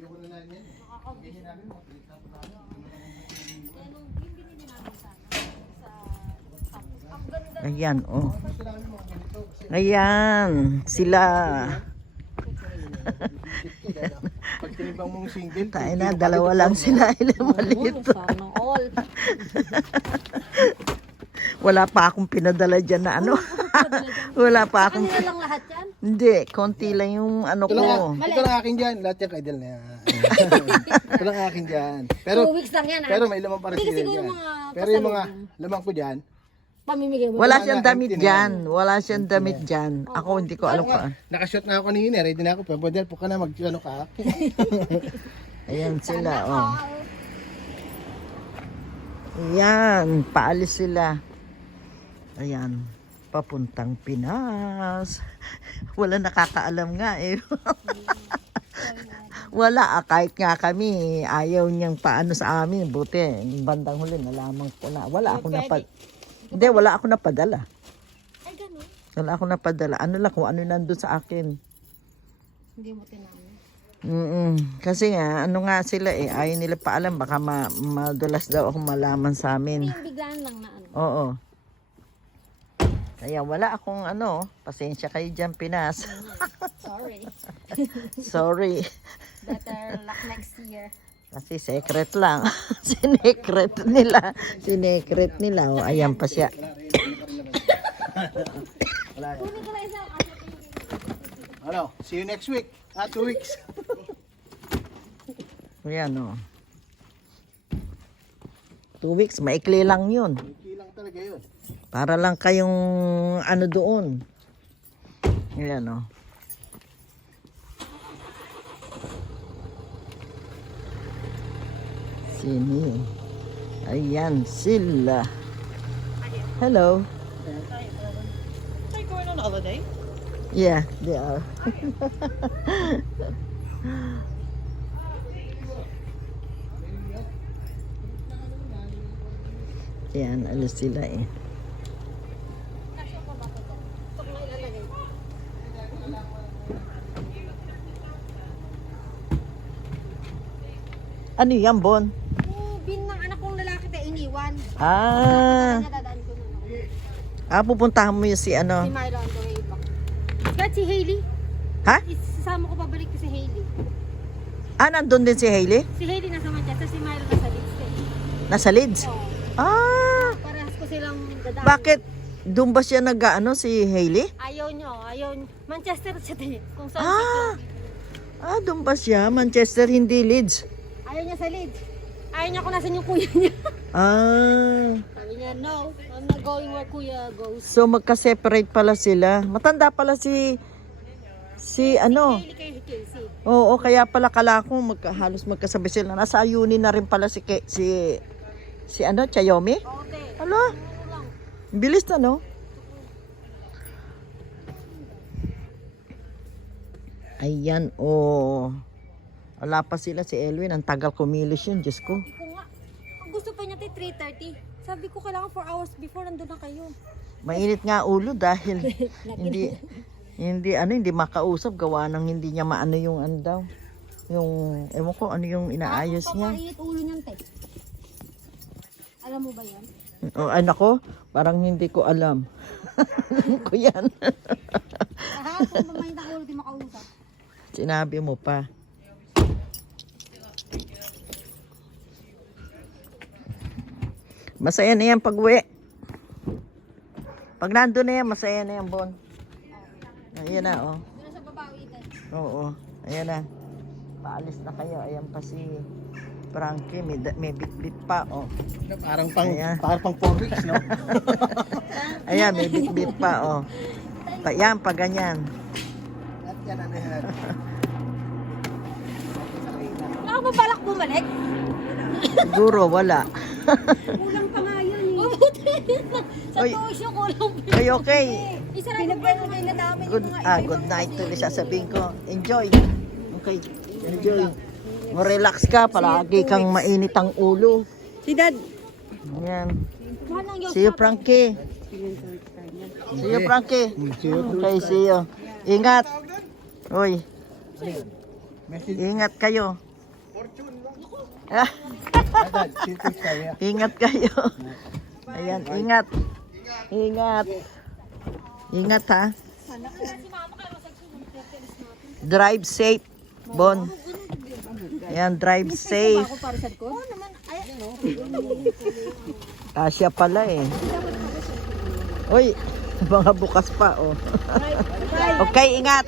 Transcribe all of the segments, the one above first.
Yung na lang yan. Ganyan namin, makapalit na po namin. Kaya nung yung binili namin sana sa ang ganda. Ayan, oh. Gusto namin mga ganito. Kasi Ayan, sila. pag tinimbang mong single, Tayo na, dalawa lang sila. Maliit. Sana all. Wala pa akong pinadala dyan na ano. Wala pa akong... Kanila lang lahat yan. Hindi, konti lang yung ano ito ko. lang akin dyan. Lahat yung kaidal na yan. Ito lang akin dyan. Pero, 2 weeks lang yan. pero may laman para Hindi sila siguro dyan. mga Pero yung mga laman ko dyan, pamimigay mo. Wala Wala siyang na, damit empty na dyan. Wala siyang damit dyan. Ako hindi ko alam pa. nakashot na ako kanina. Ready na ako. Pero model po ka na mag-ano ka. Ayan sila, oh. Ayan, paalis sila. Ayan, papuntang Pinas. Wala nakakaalam nga eh. Wala, kahit nga kami, ayaw niyang paano sa amin. Buti, bandang huli, nalaman ko na. Wala ako Hindi, wala ako napadala. Ay, ganun. Wala ako napadala. Ano lang kung ano nandun sa akin. Hindi mo tinanong. Kasi nga, ano nga sila eh, ayaw nila paalam. Baka madulas daw ako malaman sa amin. Yung biglaan lang na ano. Oo. Kaya wala akong ano, pasensya kayo dyan, Pinas. Sorry. Sorry. Better luck next year. Kasi secret lang. Sinecret nila. Sinecret nila. O, ayan pa siya. Kunin ko lang isa. Ano? See you next week. 2 weeks. Ayan o. 2 weeks, maikli lang yun. Hindi lang talaga yun. Para lang kayong ano doon. Ayan o. Sini. Ayan sila. Hello. Are you going on holiday? Yeah, they are. Ayan, alas sila eh. Ano yan, Bon? Yung bin ng anak kong lalaki tayo iniwan. Ah, Nadadaan ko na. pupuntahan mo yung si Si ano. Myla on the way back. Kahit si Hailey. Ha? Isasama ko pabalik ko si Hailey. Ah, nandun din si Hailey? Si Hailey nasa Manchester, si Myla nasa Leeds. Nasa Leeds? Oo. Ah, Parehas ko silang dadaan. bakit? Doon ba siya nag-ano, si Hailey? Ayaw niyo, ayaw niyo. Manchester siya din. Kung saan Ah. siya. Doon ba siya? Manchester, hindi Leeds. Ayaw niya sa Leeds. Ayaw niya kung nasan yung kuya niya. Ah, Sabi niya, no, I'm not going where kuya goes. so magka-separate pala sila. Matanda pala si ano. Hailey kay Casey. Oo, kaya pala kala ko halos magkasabay sila. Nasa uni na rin pala si ano, Chayomi? Okay. Hala, Puro lang. bilis na no? Ayan, oh. Wala pa sila si Elwin. Ang tagal kumilos yun, Diyos ko. Sabi ko nga, ang gusto pa niya tayo 3:30. Sabi ko kailangan 4 hours before nandun na kayo. Mainit nga ulo dahil hindi makausap gawa ng hindi niya maano yung ano daw. Yung ewan ko ano yung inaayos niya. Papainit ulo niyan tayo. Alam mo ba yan? Oh, ay nako, parang hindi ko alam. Alam ko yan. Kahapon pa mainit ang ulo di makausap. Sinabi mo pa. Masaya na yan pag-uwi. Pag nandun na yan, masaya na yan, Bon. Ayan na, oh. Doon na sa babawi tayo. Oo, ayan na. Paalis na kayo. Ayan pa si Frankie. May bit-bit pa, oh. Parang Ayan. pang 4 weeks, no? Ayan, may bit-bit pa, oh. Yan, pa ganyan. At yan, ano yan. Wala ka ba balak bumalik? Siguro, wala. Kulang pa nga yan eh. Sa Oy. tuition kulang pa. Okay, okay. Isa lang pinagbalagay na namin Good night to sasabihin ko. Enjoy. Okay, enjoy. Mo-relax ka, palagi kang mainit ang ulo. Si Dad. Ayan. See you, Frankie. See you, Frankie. Okay, see you. Ingat. Uy, Message. ingat kayo. Dad, titik tayo. Ingat kayo. Ayan, ingat. Ingat. Ingat ha. Drive safe, Bon. Ayan, drive safe. Kasya pala eh. Uy, mga bukas pa oh. Okay, ingat.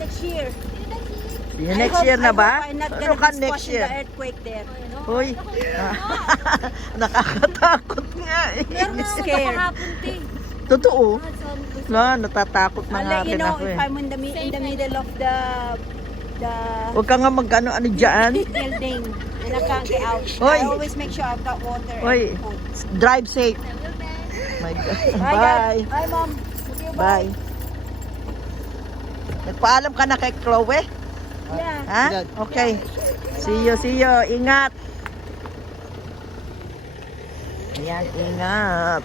Next year. See you next year na ba? Ano ka next year? Earthquake there. Uy, nakakatakot nga eh. Scared. Totoo. Na, natatakot na nga I'll let you rin know ako if eh. I'm in the middle of the Huwag ka nga mag-ano dyan. building and I can't get out. Oy. I always make sure I've got water Uy, and food. drive safe. My God. Bye, Bye. Dad. Bye, Mom. See you, Bye. Nagpaalam ka na kay Chloe? Yeah. Ha? Okay. See you, see you. Ingat. Ayan, ingat.